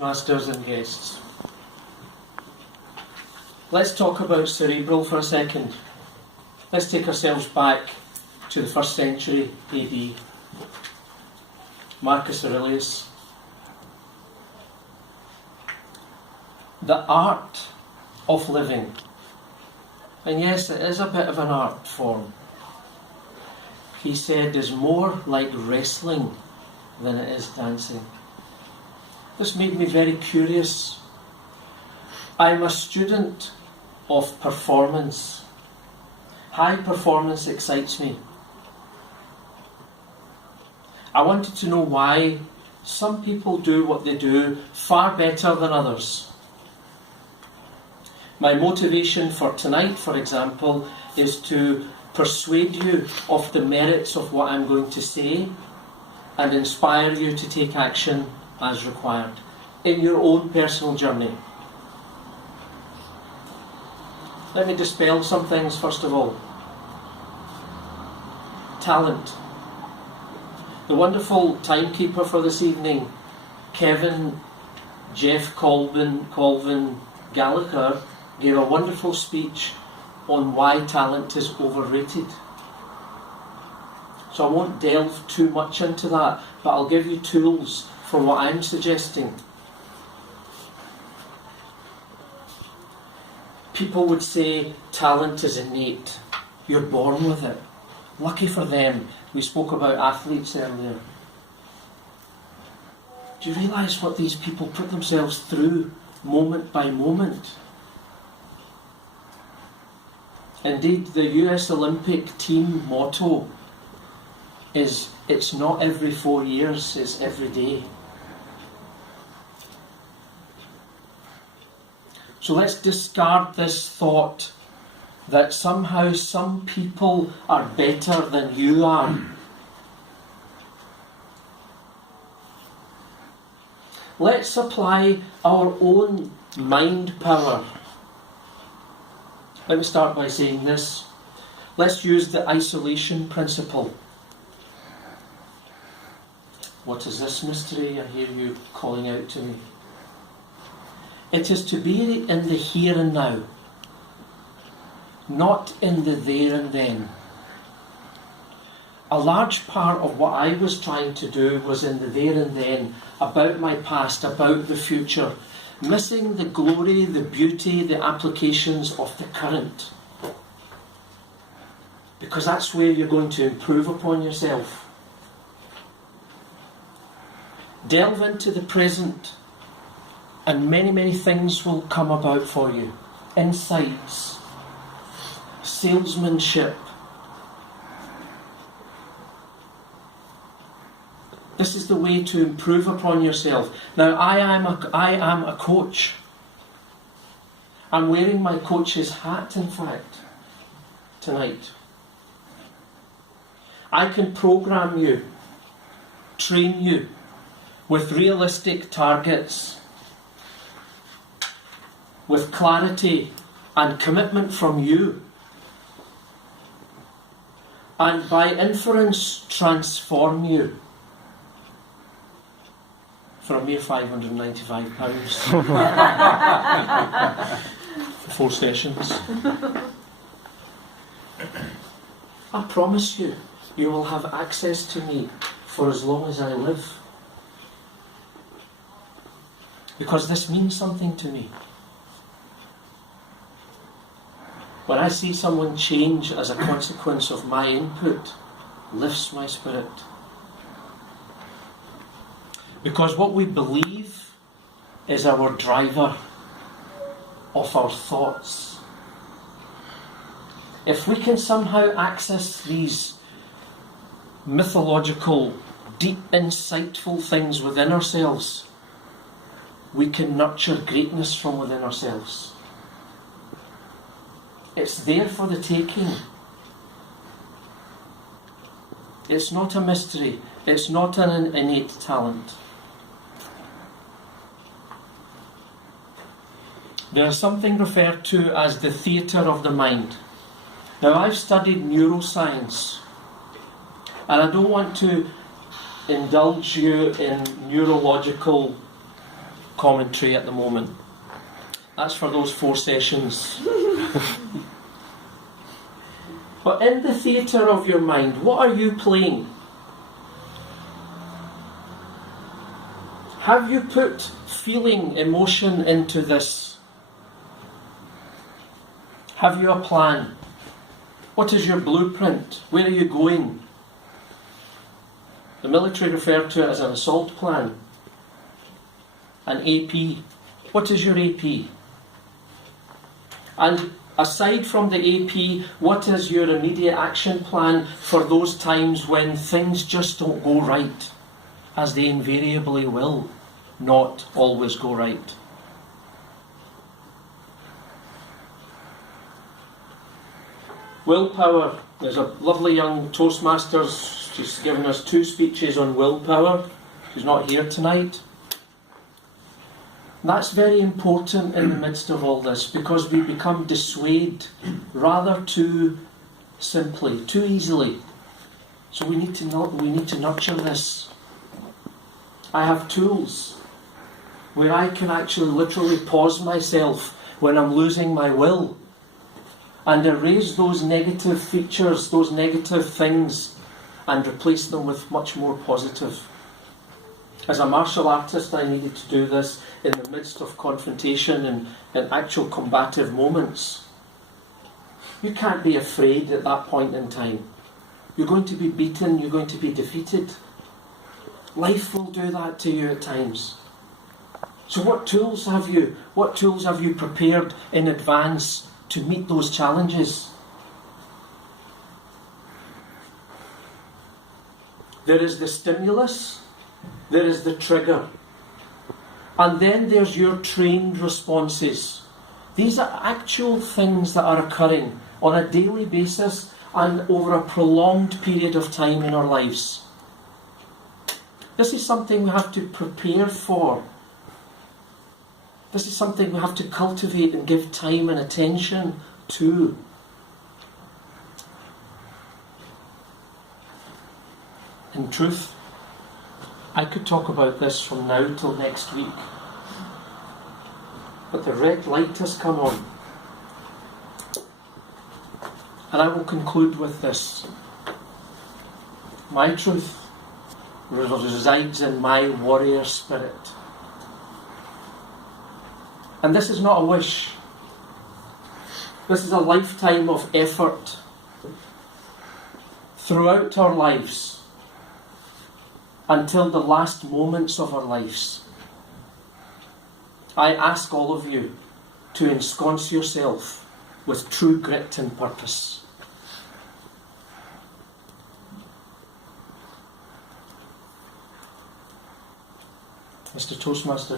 Masters and guests. Let's talk about cerebral for a second. Let's take ourselves back to the 1st century AD. Marcus Aurelius. The art of living. And yes, it is a bit of an art form. He said is more like wrestling than it is dancing. This made me very curious. I'm a student of performance. High performance excites me. I wanted to know why some people do what they do far better than others. My motivation for tonight, for example, is to persuade you of the merits of what I'm going to say and inspire you to take action as required in your own personal journey. Let me dispel some things first of all. Talent. The wonderful timekeeper for this evening, Jeff Colvin Gallagher, gave a wonderful speech on why talent is overrated. So I won't delve too much into that, but I'll give you tools for what I'm suggesting. People would say talent is innate. You're born with it. Lucky for them. We spoke about athletes earlier. Do you realise what these people put themselves through moment by moment? Indeed, the US Olympic team motto is, it's not every 4 years, it's every day. So let's discard this thought that somehow some people are better than you are. Let's apply our own mind power. Let me start by saying this. Let's use the isolation principle. What is this mystery? I hear you calling out to me. It is to be in the here and now, not in the there and then. A large part of what I was trying to do was in the there and then, about my past, about the future, missing the glory, the beauty, the applications of the current. Because that's where you're going to improve upon yourself. Delve into the present, and many, many things will come about for you. Insights, salesmanship. This is the way to improve upon yourself. Now, I am a coach. I'm wearing my coach's hat, in fact, tonight. I can program you, train you with realistic targets, with clarity and commitment from you, and by inference transform you for a mere £595 for 4 sessions. I promise you, you will have access to me for as long as I live, because this means something to me. When I see someone change as a consequence of my input, lifts my spirit. Because what we believe is our driver of our thoughts. If we can somehow access these mythological, deep, insightful things within ourselves, we can nurture greatness from within ourselves. It's there for the taking. It's not a mystery. It's not an innate talent. There is something referred to as the theatre of the mind. Now, I've studied neuroscience, and I don't want to indulge you in neurological commentary at the moment. That's for those 4 sessions. But in the theatre of your mind, what are you playing? Have you put feeling, emotion into this? Have you a plan? What is your blueprint? Where are you going? The military referred to it as an assault plan. An AP. What is your AP? And aside from the AP, what is your immediate action plan for those times when things just don't go right, as they invariably will not always go right? Willpower. There's a lovely young Toastmasters. She's given us 2 speeches on willpower. She's not here tonight. That's very important in the midst of all this, because we become dissuaded rather too simply, too easily. So we need to nurture this. I have tools where I can actually literally pause myself when I'm losing my will and erase those negative features, those negative things, and replace them with much more positive. As a martial artist, I needed to do this in the midst of confrontation and actual combative moments. You can't be afraid at that point in time. You're going to be beaten, you're going to be defeated. Life will do that to you at times. So what tools have you? What tools have you prepared in advance to meet those challenges? There is the stimulus, there is the trigger, and then there's your trained responses. These are actual things that are occurring on a daily basis and over a prolonged period of time in our lives. This is something we have to prepare for. This is something we have to cultivate and give time and attention to. In truth, I could talk about this from now till next week. But the red light has come on. And I will conclude with this. My truth resides in my warrior spirit. And this is not a wish. This is a lifetime of effort throughout our lives until the last moments of our lives. I ask all of you to ensconce yourself with true grit and purpose. Mr. Toastmaster,